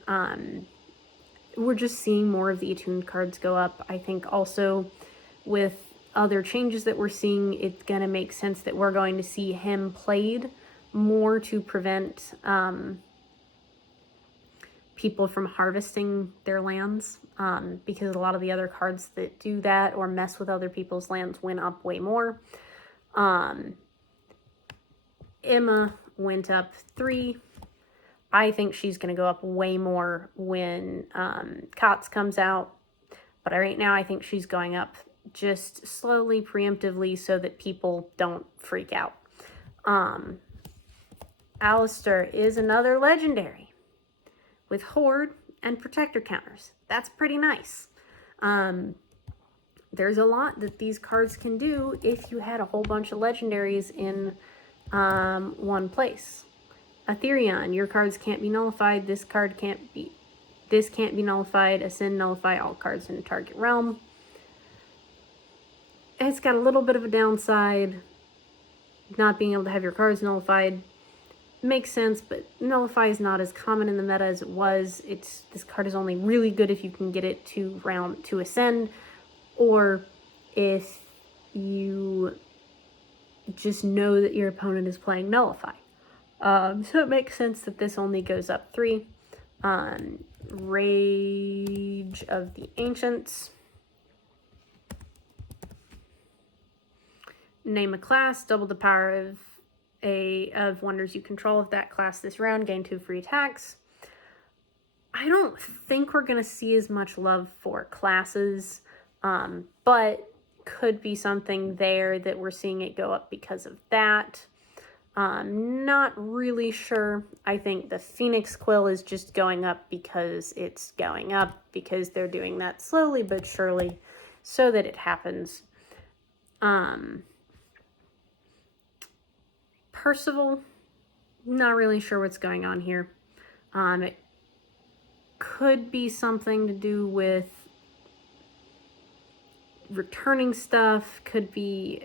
we're just seeing more of the attuned cards go up. I think also with other changes that we're seeing, it's going to make sense that we're going to see him played more to prevent people from harvesting their lands, because a lot of the other cards that do that or mess with other people's lands went up way more. Emma went up 3. I think she's going to go up way more when COTS comes out, but right now I think she's going up just slowly, preemptively, so that people don't freak out. Alistair is another legendary with Horde and Protector counters. That's pretty nice. There's a lot that these cards can do if you had a whole bunch of legendaries in one place. Aetherion, your cards can't be nullified. This can't be nullified. Ascend, nullify all cards in the target realm. It's got a little bit of a downside, not being able to have your cards nullified. Makes sense, but nullify is not as common in the meta as it was. This card is only really good if you can get it to ascend, or if you just know that your opponent is playing nullify. So it makes sense that this only goes up 3. Rage of the Ancients. Name a class, double the power of wonders you control of that class this round, gain 2 free attacks. I don't think we're going to see as much love for classes, but could be something there that we're seeing it go up because of that. Not really sure. I think the Phoenix Quill is just going up because it's going up, because they're doing that slowly but surely so that it happens. Percival, not really sure what's going on here. It could be something to do with returning stuff, could be...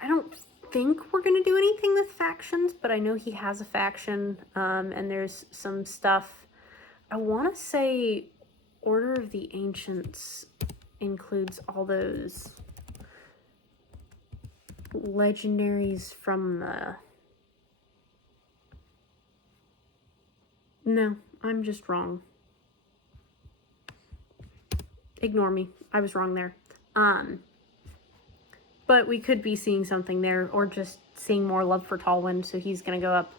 I don't think we're going to do anything with factions, but I know he has a faction, and there's some stuff. I want to say Order of the Ancients includes all those legendaries from the... No, I'm just wrong. Ignore me. I was wrong there. But we could be seeing something there, or just seeing more love for Tallwind, so he's going to go up.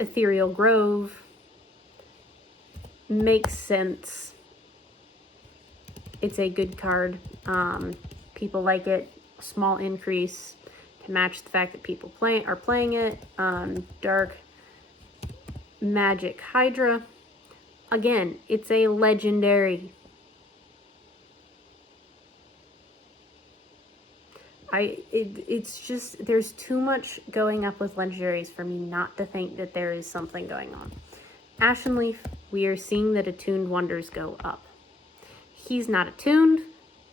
Ethereal Grove makes sense. It's a good card. People like it. Small increase to match the fact that people are playing it. Dark Magic Hydra. Again, it's a legendary. It's just, there's too much going up with legendaries for me not to think that there is something going on. Ashen Leaf, we are seeing that attuned wonders go up. He's not attuned,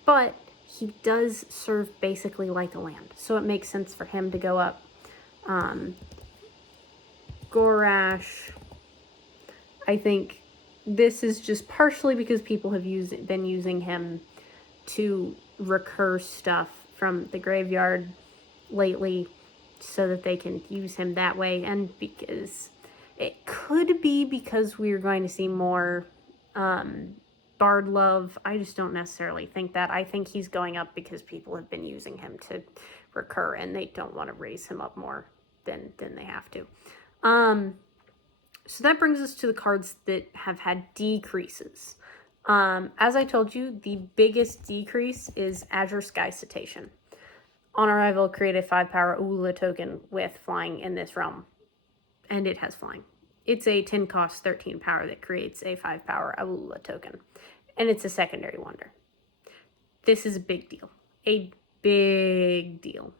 but he does serve basically like a land, so it makes sense for him to go up. Gorash, I think this is just partially because people have been using him to recur stuff from the graveyard lately, so that they can use him that way, and because it could be because we're going to see more Bard Love, I just don't necessarily think that. I think he's going up because people have been using him to recur, and they don't want to raise him up more than they have to. So that brings us to the cards that have had decreases. As I told you, the biggest decrease is Azure Sky Citation. On arrival, create a 5-power Ulula token with flying in this realm. And it has flying. It's a 10 cost, 13 power that creates a 5-power Ulula token. And it's a secondary wonder. This is a big deal. A big deal.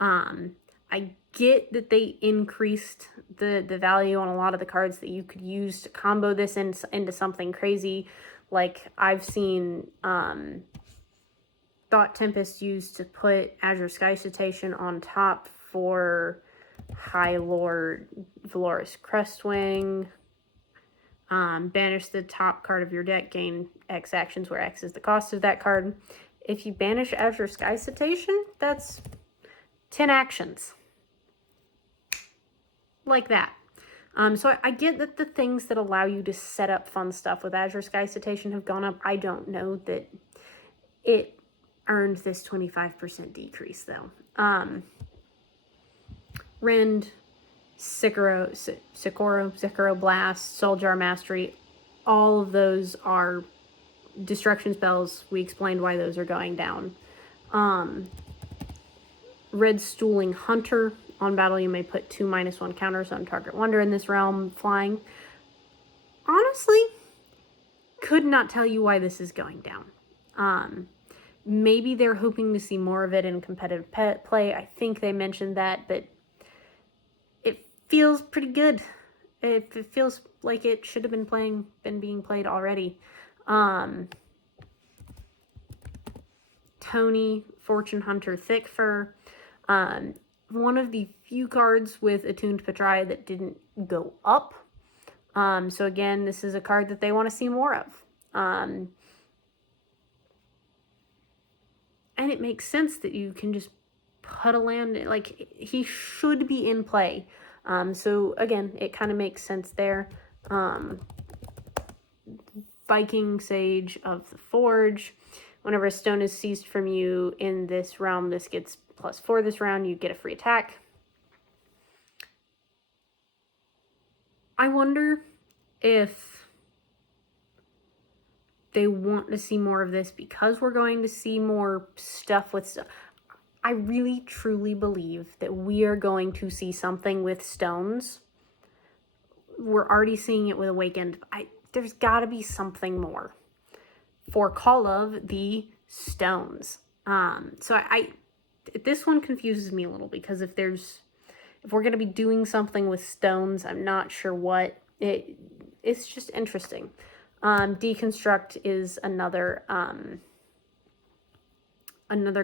I get that they increased the value on a lot of the cards that you could use to combo this into something crazy. Like I've seen Thought Tempest used to put Azure Sky Citation on top for High Lord Valoris Crestwing. Banish the top card of your deck, gain X actions where X is the cost of that card. If you banish Azure Sky Citation, that's 10 actions. Like that. So I get that the things that allow you to set up fun stuff with Azure Sky Citation have gone up. I don't know that it earned this 25% decrease, though. Rend, Sekiro Blast, Souljar Mastery, all of those are destruction spells. We explained why those are going down. Red Stooling Hunter. On battle, you may put 2 -1 counters on target wonder in this realm, flying. Honestly, could not tell you why this is going down. Maybe they're hoping to see more of it in competitive play. I think they mentioned that, but it feels pretty good. It feels like it should have been being played already. Tony, Fortune Hunter, Thick Fur. One of the few cards with Attuned Patrai that didn't go up. So again, this is a card that they want to see more of. And it makes sense that you can just put a land, like, he should be in play. So again, it kind of makes sense there. Viking Sage of the Forge. Whenever a stone is seized from you in this realm, this gets +4 this round. You get a free attack. I wonder if they want to see more of this because we're going to see more stuff with stuff. I really, truly believe that we are going to see something with stones. We're already seeing it with Awakened. There's got to be something more for Call of the Stones. So this one confuses me a little because if we're going to be doing something with stones, I'm not sure what. It's just interesting. Deconstruct is another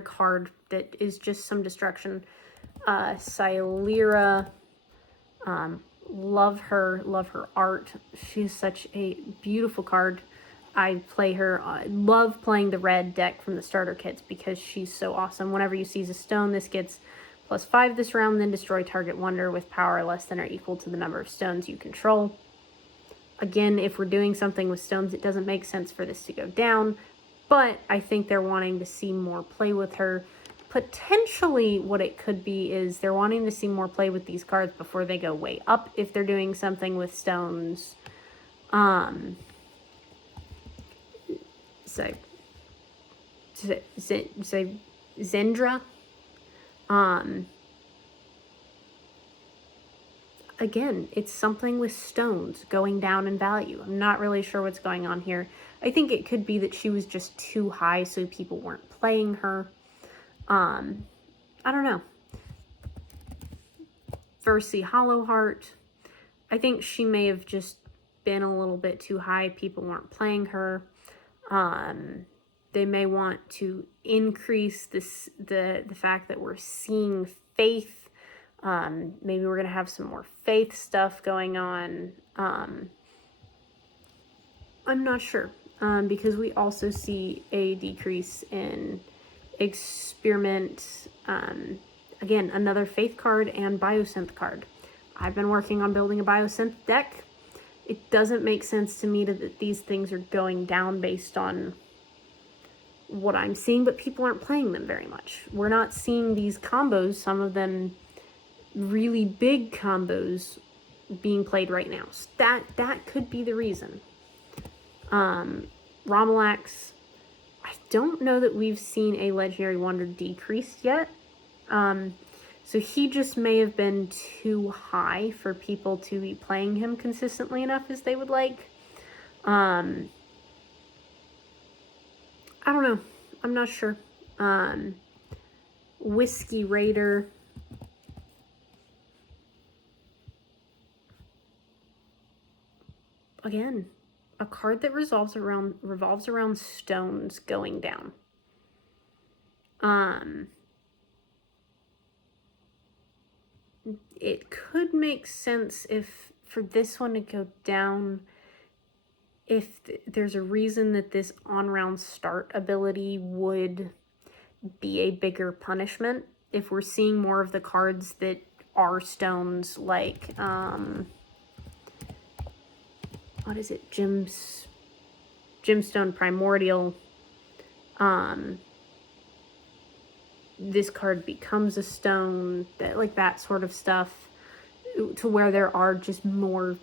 card that is just some destruction. Silera, love her art. She's such a beautiful card. I play her, love playing the red deck from the starter kits because she's so awesome. Whenever you seize a stone, this gets +5 this round, then destroy target wonder with power less than or equal to the number of stones you control. Again, if we're doing something with stones, it doesn't make sense for this to go down, but I think they're wanting to see more play with her. Potentially what it could be is they're wanting to see more play with these cards before they go way up if they're doing something with stones. So Zendra. Again, it's something with stones going down in value. I'm not really sure what's going on here. I think it could be that she was just too high so people weren't playing her. I don't know. Versi Hollowheart. I think she may have just been a little bit too high. People weren't playing her. They may want to increase the fact that we're seeing faith. Maybe we're going to have some more faith stuff going on. I'm not sure, because we also see a decrease in experiment. Again, another faith card and biosynth card. I've been working on building a biosynth deck. it doesn't make sense to me that these things are going down based on what I'm seeing, but people aren't playing them very much. We're not seeing these combos, some of them really big combos, being played right now. So that could be the reason. Romalax, I don't know that we've seen a Legendary Wonder decreased yet. So he just may have been too high for people to be playing him consistently enough as they would like. I don't know. I'm not sure. Whiskey Raider. Again, a card that revolves around stones going down. It could make sense if for this one to go down, if there's a reason that this on-round start ability would be a bigger punishment. If we're seeing more of the cards that are stones, like, what is it? Gemstone Primordial. This card becomes a stone, like that sort of stuff, to where there are just more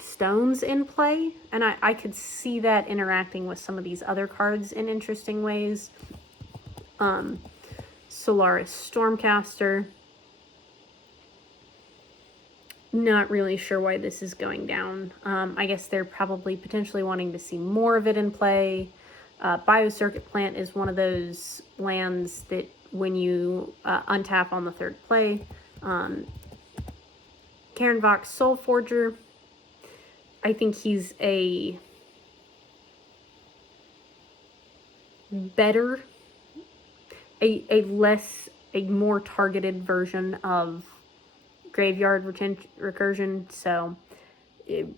stones in play. And I could see that interacting with some of these other cards in interesting ways. Solaris Stormcaster. Not really sure why this is going down. I guess they're probably potentially wanting to see more of it in play. Biocircuit Plant is one of those lands that when you untap on the third play. Karenvox Soul Forger. I think he's a better, a more targeted version of Graveyard Recursion, so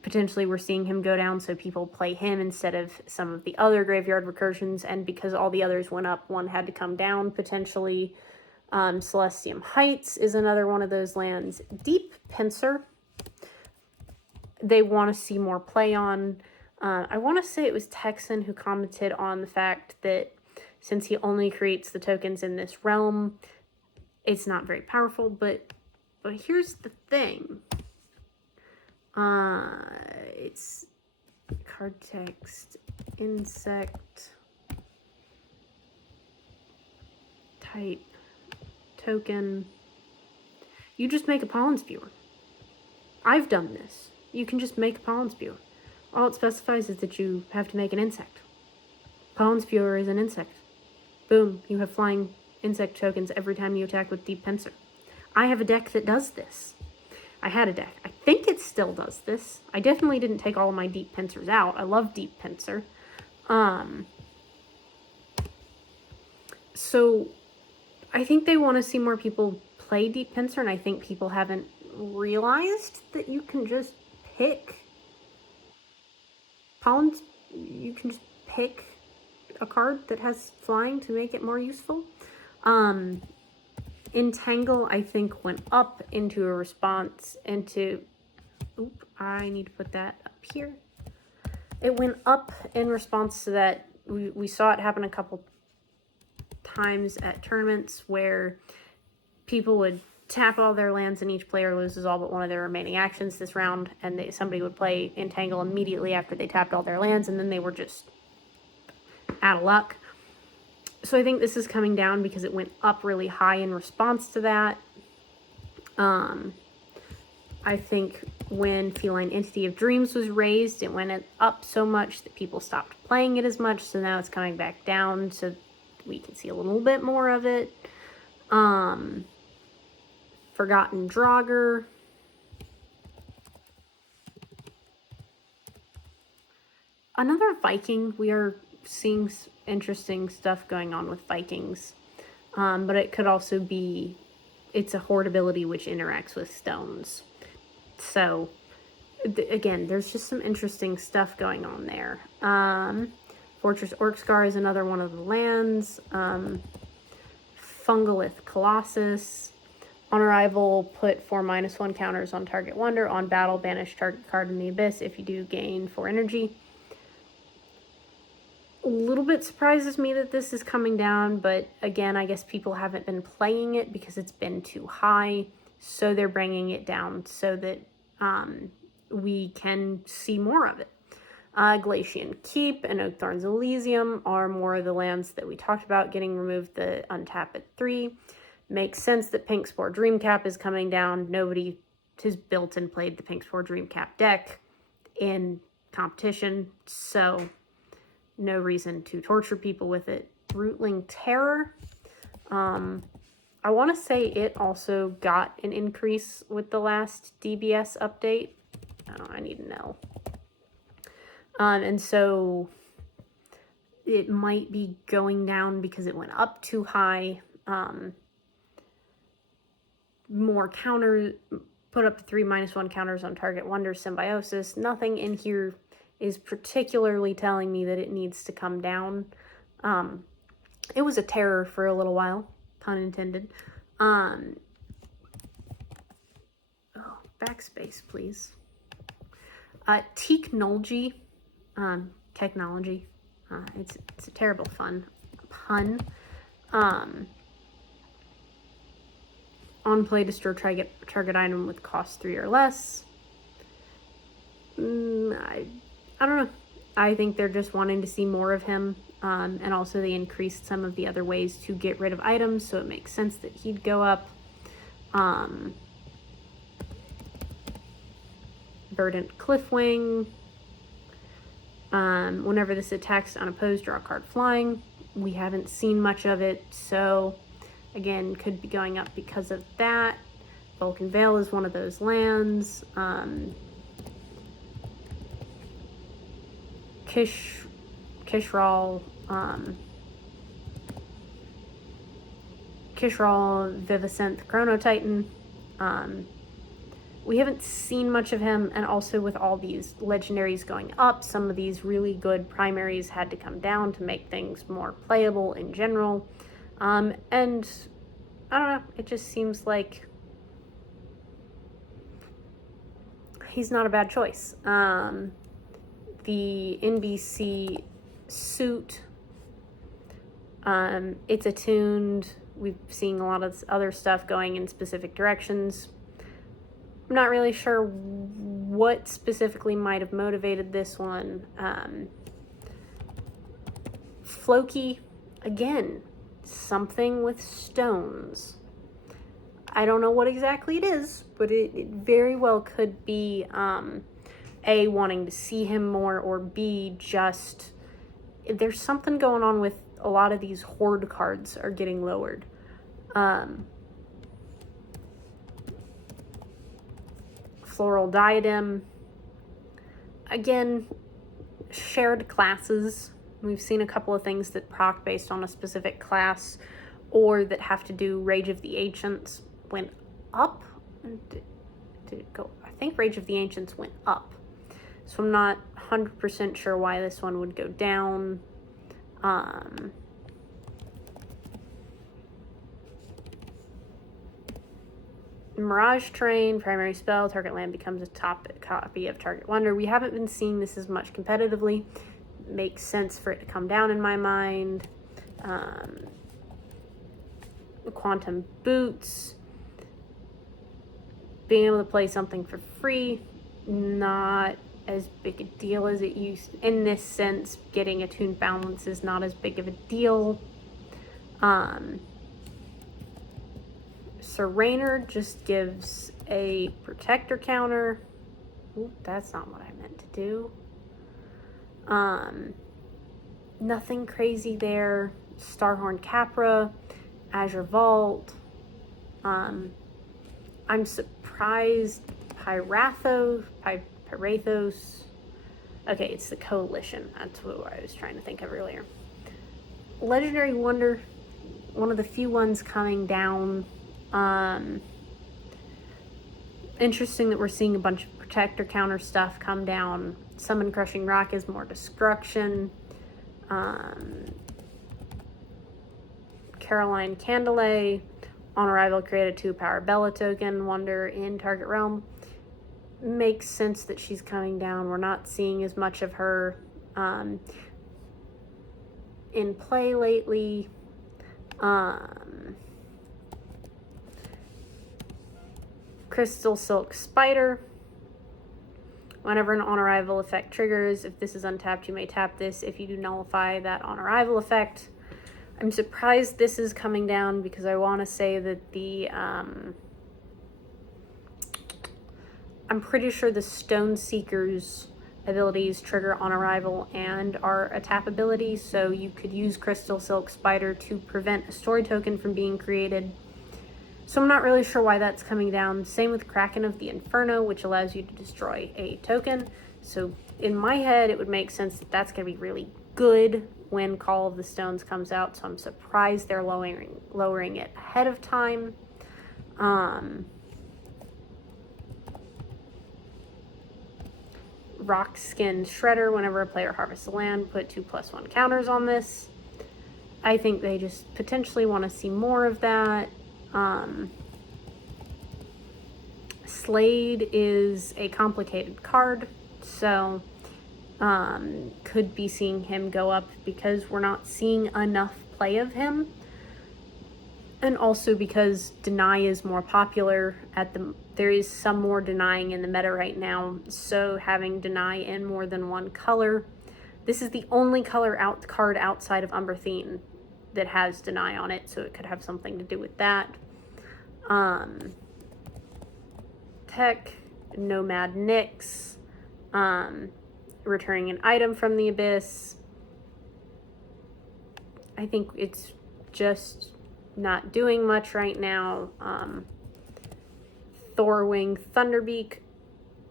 potentially we're seeing him go down, so people play him instead of some of the other Graveyard Recursions, and because all the others went up, one had to come down, potentially. Celestium Heights is another one of those lands. Deep Pincer, they want to see more play on. I want to say it was Texan who commented on the fact that since he only creates the tokens in this realm, it's not very powerful, but here's the thing. It's card text, insect, type, token. You just make a pollen spewer. I've done this. You can just make a pollen spewer. All it specifies is that you have to make an insect. Pollen spewer is an insect. Boom, you have flying insect tokens every time you attack with Deep Pincer. I have a deck that does this. I had a deck. I think it still does this. I definitely didn't take all of my Deep Pincers out. I love Deep Pincer. So I think they want to see more people play Deep Pincer, and I think people haven't realized that you can just pick pollens. You can just pick a card that has flying to make it more useful. Entangle, I think, went up into a response into... Oop, I need to put that up here. It went up in response to that. We saw it happen a couple times at tournaments where people would tap all their lands and each player loses all but one of their remaining actions this round, and somebody would play Entangle immediately after they tapped all their lands, and then they were just out of luck. So I think this is coming down because it went up really high in response to that. I think when Feline Entity of Dreams was raised, it went up so much that people stopped playing it as much, so now it's coming back down so we can see a little bit more of it. Forgotten Draugr. Another Viking. We are seeing interesting stuff going on with Vikings, but it could also be, it's a horde ability which interacts with stones. So again, there's just some interesting stuff going on there. Fortress Orcscar is another one of the lands. Fungalith Colossus. On arrival, put 4 -1 counters on target wonder. On battle, banish target card in the abyss. If you do, gain 4 energy. A little bit surprises me that this is coming down, but again, I guess people haven't been playing it because it's been too high, so they're bringing it down so that we can see more of it. Glacian Keep and Oakthorn's Elysium are more of the lands that we talked about getting removed, the untap at 3. Makes sense that Pink Spore Dreamcap is coming down. Nobody has built and played the Pink Spore Dreamcap deck in competition, so no reason to torture people with it. Rootling Terror. I want to say it also got an increase with the last DBS update. Oh, I need to know. And so it might be going down because it went up too high. More counters, put up to 3 -1 counters on target wonder. Symbiosis. Nothing in here is particularly telling me that it needs to come down. It was a terror for a little while, pun intended. Oh, backspace, please. Technology. Technology. It's a terrible pun. On play, destroy target item with cost 3 or less. I don't know. I think they're just wanting to see more of him. And also they increased some of the other ways to get rid of items, so it makes sense that he'd go up. Verdant Cliffwing. Whenever this attacks unopposed, draw a card flying. We haven't seen much of it, so again, could be going up because of that. Vulcan Vale is one of those lands. Kishral, Viviscent, Chrono Titan. We haven't seen much of him, and also with all these legendaries going up, some of these really good primaries had to come down to make things more playable in general. And I don't know, it just seems like he's not a bad choice. The NBC suit, it's attuned. We've seen a lot of other stuff going in specific directions. I'm not really sure what specifically might have motivated this one. Floki, again, something with stones. I don't know what exactly it is, but it very well could be A, wanting to see him more, or B, just there's something going on with a lot of these horde cards are getting lowered. Floral Diadem. Again, shared classes. We've seen a couple of things that proc based on a specific class or that have to do Rage of the Ancients went up. Did it go? I think Rage of the Ancients went up. So I'm not 100% sure why this one would go down. Mirage Train, primary spell, target land becomes a top copy of target wonder. We haven't been seeing this as much competitively. Makes sense for it to come down in my mind. Quantum Boots. Being able to play something for free, not as big a deal as it used. In this sense, getting attuned balance is not as big of a deal. Serener just gives a protector counter. Ooh, that's not what I meant to do. Nothing crazy there. Starhorn Capra, Azure Vault. I'm surprised Pyrathos. Okay, it's the Coalition. That's what I was trying to think of earlier. Legendary Wonder, one of the few ones coming down. Interesting that we're seeing a bunch of protector counter stuff come down. Summon Crushing Rock is more destruction. Caroline Candelay, On arrival, create a 2-power Bella token, wonder in target realm. Makes sense that she's coming down. We're not seeing as much of her in play lately. Crystal Silk Spider. Whenever an on arrival effect triggers, if this is untapped, you may tap this. If you do nullify that on arrival effect. I'm surprised this is coming down because I want to say that the I'm pretty sure the Stoneseeker's abilities trigger on arrival and are a tap ability, so you could use Crystal Silk Spider to prevent a story token from being created. So I'm not really sure why that's coming down. Same with Kraken of the Inferno, which allows you to destroy a token. So in my head, it would make sense that that's going to be really good when Call of the Stones comes out. So I'm surprised they're lowering it ahead of time. Rock Skin Shredder. Whenever a player harvests a land, put 2/1 counters on this. I think they just potentially want to see more of that. Slade is a complicated card, so could be seeing him go up because we're not seeing enough play of him, and also because deny is more popular there is some more denying in the meta right now, so having deny in more than one color. This is the only card outside of Umberthine that has deny on it, so it could have something to do with that. Tech, Nomad Nyx, returning an item from the Abyss. I think it's just not doing much right now. Thorwing Thunderbeak.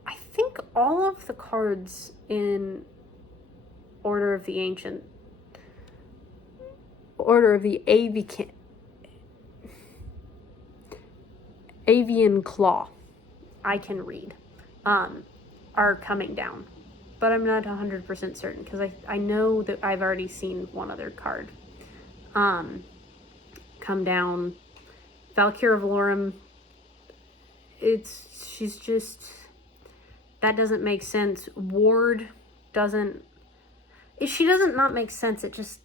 I think all of the cards in Order of the Avian Claw, I can read, are coming down. But I'm not 100% certain because I know that I've already seen one other card come down. Valkyra Valorum. She's just, that doesn't make sense. Ward doesn't, she doesn't not make sense. It just,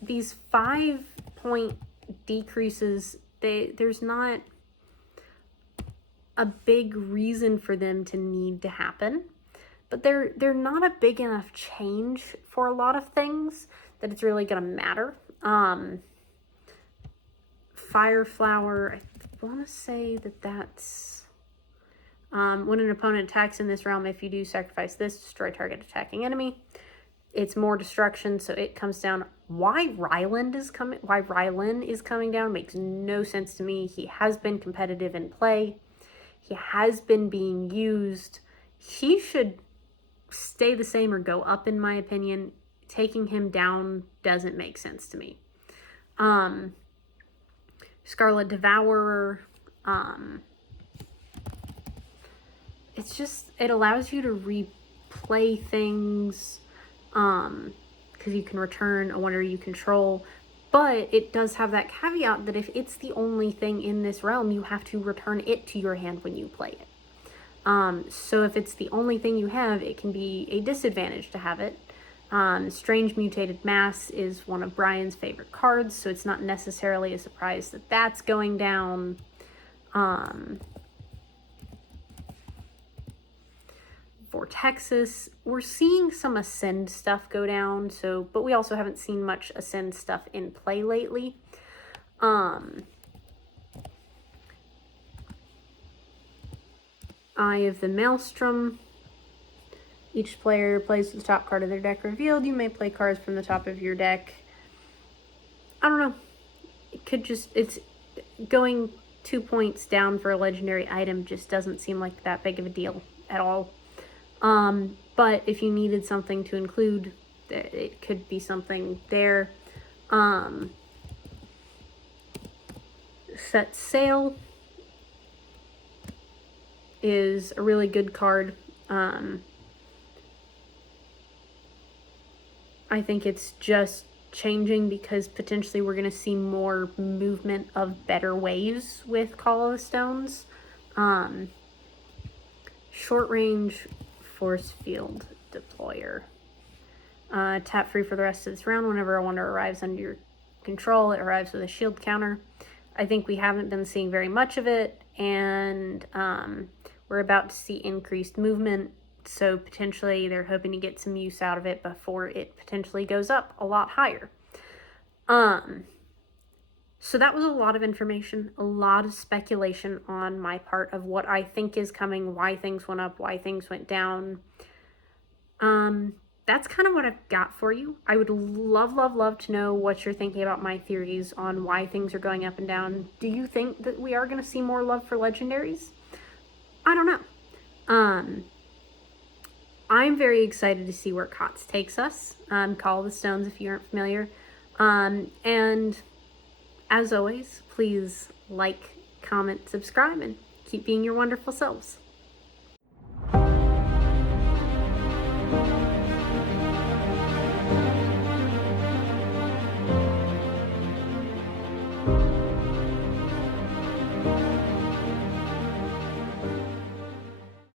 these 5-point decreases, there's not a big reason for them to need to happen, but they're not a big enough change for a lot of things that it's really gonna matter. Fireflower, I want to say that's when an opponent attacks in this realm, if you do sacrifice this, destroy target attacking enemy. It's more destruction, so it comes down. Why Ryland is coming down makes no sense to me. He has been competitive in play. He has been being used. He should stay the same or go up, in my opinion. Taking him down doesn't make sense to me. Scarlet Devourer. It's just, it allows you to replay things, because you can return a wonder you control, but it does have that caveat that if it's the only thing in this realm, you have to return it to your hand when you play it. So if it's the only thing you have, it can be a disadvantage to have it. Strange Mutated Mass is one of Brian's favorite cards, so it's not necessarily a surprise that that's going down. Vortexus, we're seeing some Ascend stuff go down, but we also haven't seen much Ascend stuff in play lately. Eye of the Maelstrom. Each player plays the top card of their deck revealed. You may play cards from the top of your deck. I don't know. It could just, it's going 2 points down for a legendary item just doesn't seem like that big of a deal at all. But if you needed something to include, it could be something there. Set Sail is a really good card. I think it's just changing because potentially we're going to see more movement of better ways with Call of the Stones. Short range force field deployer. Tap free for the rest of this round. Whenever a wonder arrives under your control, it arrives with a shield counter. I think we haven't been seeing very much of it, and we're about to see increased movement, so potentially they're hoping to get some use out of it before it potentially goes up a lot higher. So that was a lot of information, a lot of speculation on my part of what I think is coming, why things went up, why things went down. That's kind of what I've got for you. I would love to know what you're thinking about my theories on why things are going up and down. Do you think that we are going to see more love for legendaries? I don't know. I'm very excited to see where COTS takes us. Call of the Stones if you aren't familiar. And as always, please like, comment, subscribe, and keep being your wonderful selves.